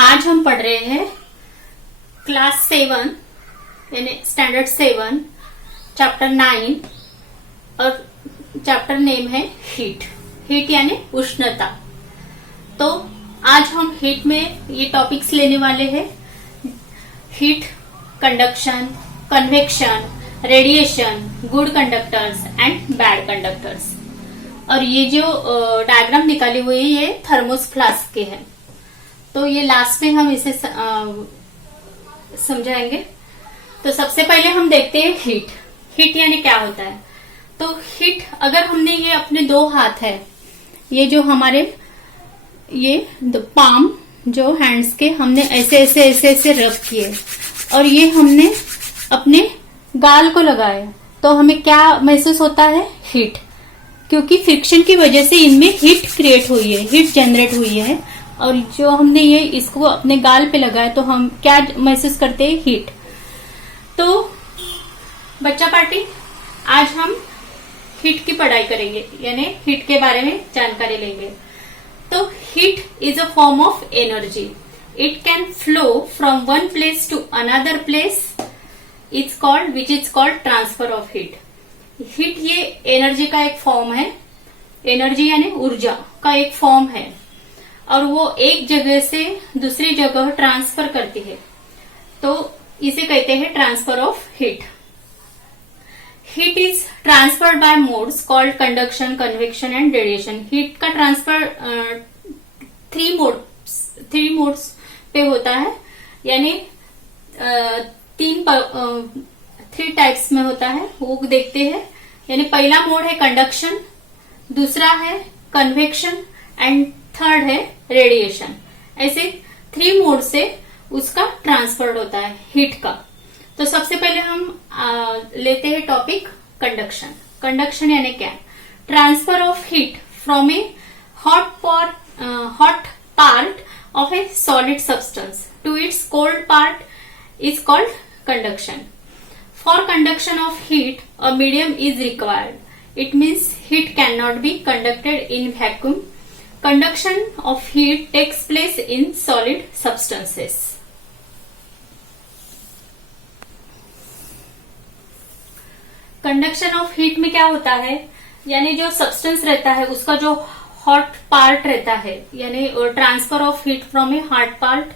आज हम पढ़ रहे हैं क्लास 7 यानी स्टैंडर्ड 7 चैप्टर 9 और चैप्टर नेम है हीट। हीट यानी उष्णता। तो आज हम हीट में ये टॉपिक्स लेने वाले हैं। Heat, conduction, convection, radiation, good conductors and bad conductors. और ये जो डायग्राम निकाली हुई है ये थर्मोस फ्लास्क के है, तो ये लास्ट में हम इसे समझाएंगे। तो सबसे पहले हम देखते हैं हीट। हीट यानी क्या होता है। तो हीट, अगर हमने ये अपने दो हाथ है, ये जो हमारे ये पाम जो हैंड्स के हमने ऐसे ऐसे ऐसे ऐसे रब किए और ये हमने अपने गाल को लगाया, तो हमें क्या महसूस होता है? हीट। क्योंकि फ्रिक्शन की वजह से इनमें हीट क्रिएट हुई है, हीट जनरेट हुई है। और जो हमने ये इसको अपने गाल पे लगाया तो हम क्या महसूस करते हैं? हीट। तो बच्चा पार्टी, आज हम हीट की पढ़ाई करेंगे, यानी हीट के बारे में जानकारी लेंगे। तो heat is a form of energy. It can flow from one place to another place which is called transfer of heat. Heat ये एनर्जी का एक फॉर्म है। एनर्जी यानी ऊर्जा का एक फॉर्म है और वो एक जगह से दूसरी जगह ट्रांसफर करती है, तो इसे कहते हैं transfer of heat. Heat is transferred by modes called conduction, convection and radiation. Heat का ट्रांसफर थ्री मोड्स पे होता है, यानी थ्री टाइप्स में होता है, वो देखते हैं। यानी पहला मोड है कंडक्शन, दूसरा है कन्वेक्शन एंड थर्ड है रेडिएशन। ऐसे थ्री मोड से उसका ट्रांसफर होता है हीट का। तो सबसे पहले हम लेते हैं टॉपिक कंडक्शन। कंडक्शन यानी क्या? Transfer of heat from a hot part of a solid substance to its cold part is called conduction. For conduction of heat a medium is required. It means heat can not be conducted in vacuum. Conduction of heat takes place in solid substances. Conduction of heat में क्या होता है? यानी जो substance रहता है उसका जो हॉट पार्ट रहता है, यानी transfer of heat from a hot part,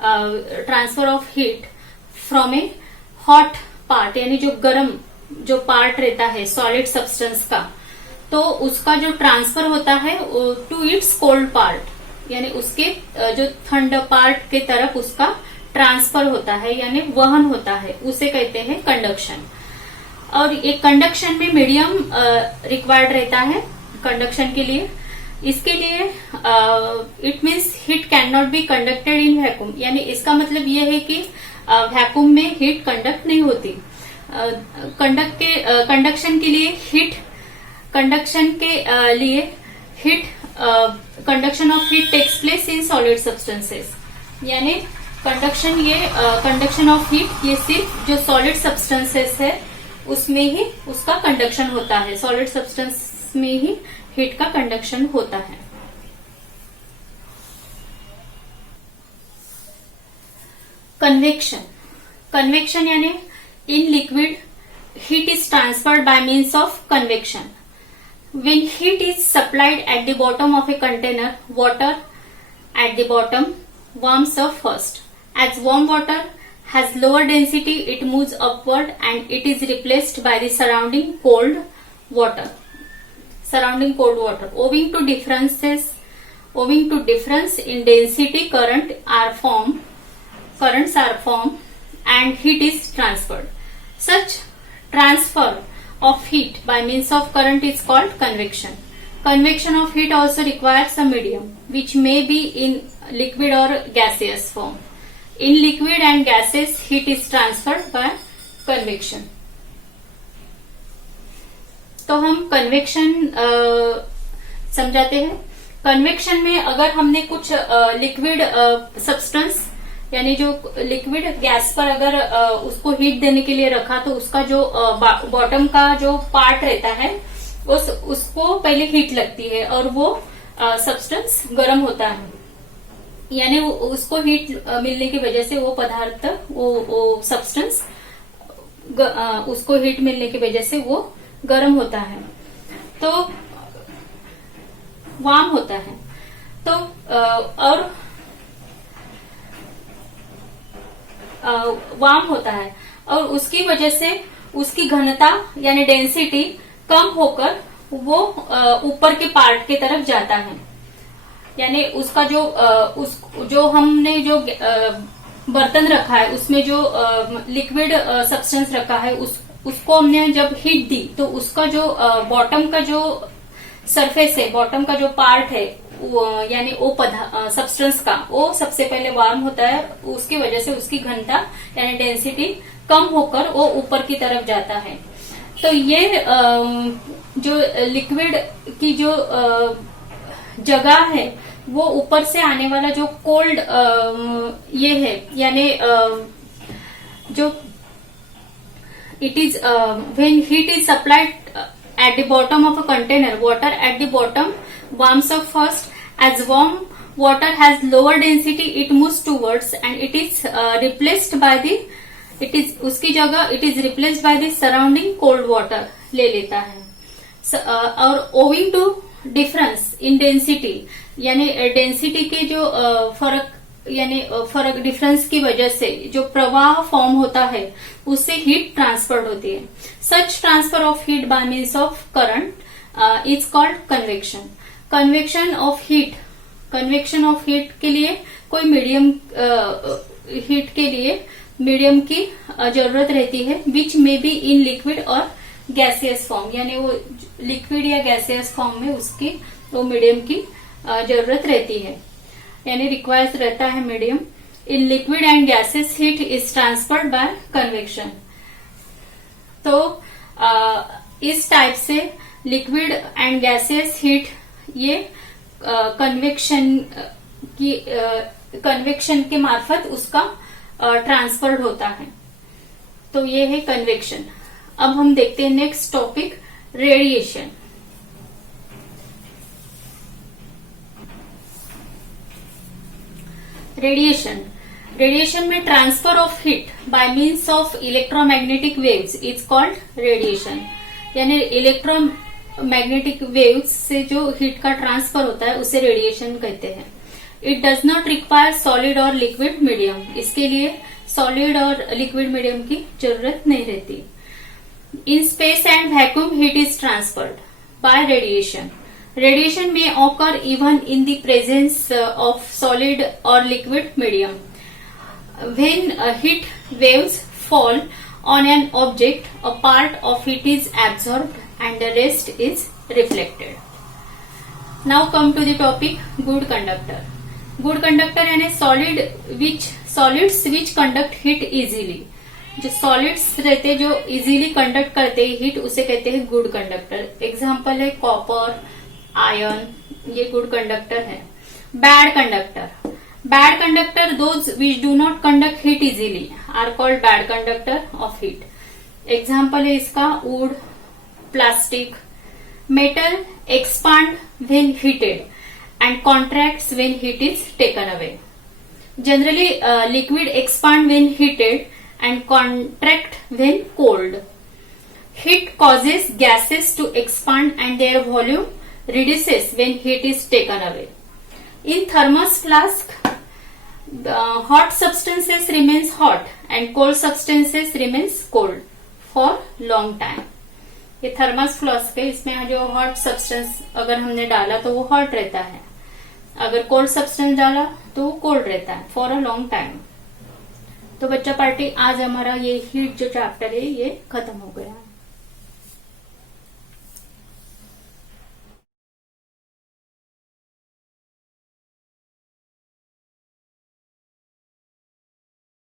transfer of heat from a hot part, यानी जो गर्म जो पार्ट रहता है सॉलिड सब्सटेंस का, तो उसका जो ट्रांसफर होता है टू इट्स कोल्ड पार्ट, यानी उसके जो ठंड पार्ट के तरफ उसका ट्रांसफर होता है, यानी वहन होता है, उसे कहते हैं कंडक्शन। और ये कंडक्शन में मीडियम रिक्वायर्ड रहता है कंडक्शन के लिए। इसके लिए it means heat can not be conducted in vacuum, यानी इसका मतलब ये है कि वैक्यूम में हीट कंडक्ट नहीं होती। कंडक्शन के लिए heat conduction of heat takes place in solid substances. यानी कंडक्शन ऑफ हीट ये सिर्फ जो सॉलिड सब्सटेंसेस है उसमें ही उसका कंडक्शन होता है, सॉलिड सब्सटेंस में ही हीट का कंडक्शन होता है। कन्वेक्शन यानी in liquid heat is transferred by means of convection. When heat is supplied at the bottom of a container, water at the bottom warms up first. As warm water has lower density, it moves upward and it is replaced by the surrounding cold water. Owing to difference in density, currents are formed and heat is transferred. Such transfer of heat by means of current is called convection. Convection of heat also requires a medium which may be in liquid or gaseous form. In liquid and gases, heat is transferred by convection. तो हम convection समझाते हैं। Convection में अगर हमने कुछ liquid substance, यानी जो लिक्विड गैस पर अगर उसको हीट देने के लिए रखा, तो उसका जो बॉटम का जो पार्ट रहता है उसको पहले हीट लगती है और वो सब्सटेंस गर्म होता है। यानी उसको हीट मिलने की वजह से वो पदार्थ वो सब्सटेंस उसको हीट मिलने की वजह से वो गर्म होता है, तो वार्म होता है। तो और वार्म होता है और उसकी वजह से उसकी घनता यानी डेंसिटी कम होकर वो ऊपर के पार्ट की तरफ जाता है। यानी उसका जो हमने जो बर्तन रखा है उसमें जो लिक्विड सब्सटेंस रखा है उसको हमने जब हीट दी तो उसका जो बॉटम का जो सरफेस है, बॉटम का जो पार्ट है यानी वो सब्सटेंस का वो सबसे पहले वार्म होता है। उसकी वजह से उसकी घनता यानी डेंसिटी कम होकर वो ऊपर की तरफ जाता है। तो ये जो लिक्विड की जो जगह है वो ऊपर से आने वाला जो कोल्ड ये है, यानी जो it is when heat is supplied at the bottom of a container, water at the bottom warms up first. As warm water has lower density, it moves towards and it is replaced by the उसकी जगह it is replaced by the surrounding cold water ले लेता है। और owing to difference in density, यानी density के जो फर्क डिफरेंस की वजह से जो प्रवाह फॉर्म होता है उससे हीट ट्रांसफर्ड होती है। सच transfer of heat bye means of current is called convection. Convection of heat के लिए कोई मीडियम हीट के लिए मीडियम की जरूरत रहती है, विच मे बी इन लिक्विड और गैसियस फॉर्म, यानी वो लिक्विड या गैसियस फॉर्म में उसकी वो मीडियम की जरूरत रहती है, यानी रिक्वायर्स रहता है medium. In liquid and gases heat is transferred by convection. तो इस टाइप से लिक्विड एंड गैसेस हीट ये कन्वेक्शन के मार्फत उसका ट्रांसफर्ड होता है। तो ये है कन्वेक्शन। अब हम देखते हैं नेक्स्ट टॉपिक, रेडिएशन। रेडिएशन में transfer of heat bye means of electromagnetic waves is called radiation. यानी इलेक्ट्रोमैग्नेटिक वेव्स से जो हीट का ट्रांसफर होता है उसे रेडिएशन कहते हैं। It does not require solid और लिक्विड मीडियम, इसके लिए सॉलिड और लिक्विड मीडियम की जरूरत नहीं रहती। In space and vacuum heat is transferred by radiation. Radiation may occur even in the presence of solid or liquid medium. When heat waves fall on an object, a part of it is absorbed and the rest is reflected. Now come to the topic, good conductor. Good conductor यानी solids which conduct heat easily. जो solids रहते जो easily conduct करते हैं heat उसे कहते हैं good conductor. Example है कॉपर, आयरन, ये गुड कंडक्टर है। Bad conductor those which do not conduct heat easily are called bad conductor of heat. Example है इसका wood, plastic. Metal expand when heated and contracts when heat is taken away. Generally liquid expand when heated and contract when cold. Heat causes gases to expand and their volume reduces when heat is taken away. In thermos flask, the hot substances remains hot and cold substances remains cold for long time. ये thermos flask है, इसमें जो hot substance अगर हमने डाला तो वो hot रहता है, अगर कोल्ड सब्सटेंस डाला तो वो कोल्ड रहता है फॉर अ लॉन्ग टाइम। तो बच्चा पार्टी आज हमारा ये हीट जो चैप्टर है ये खत्म हो गया।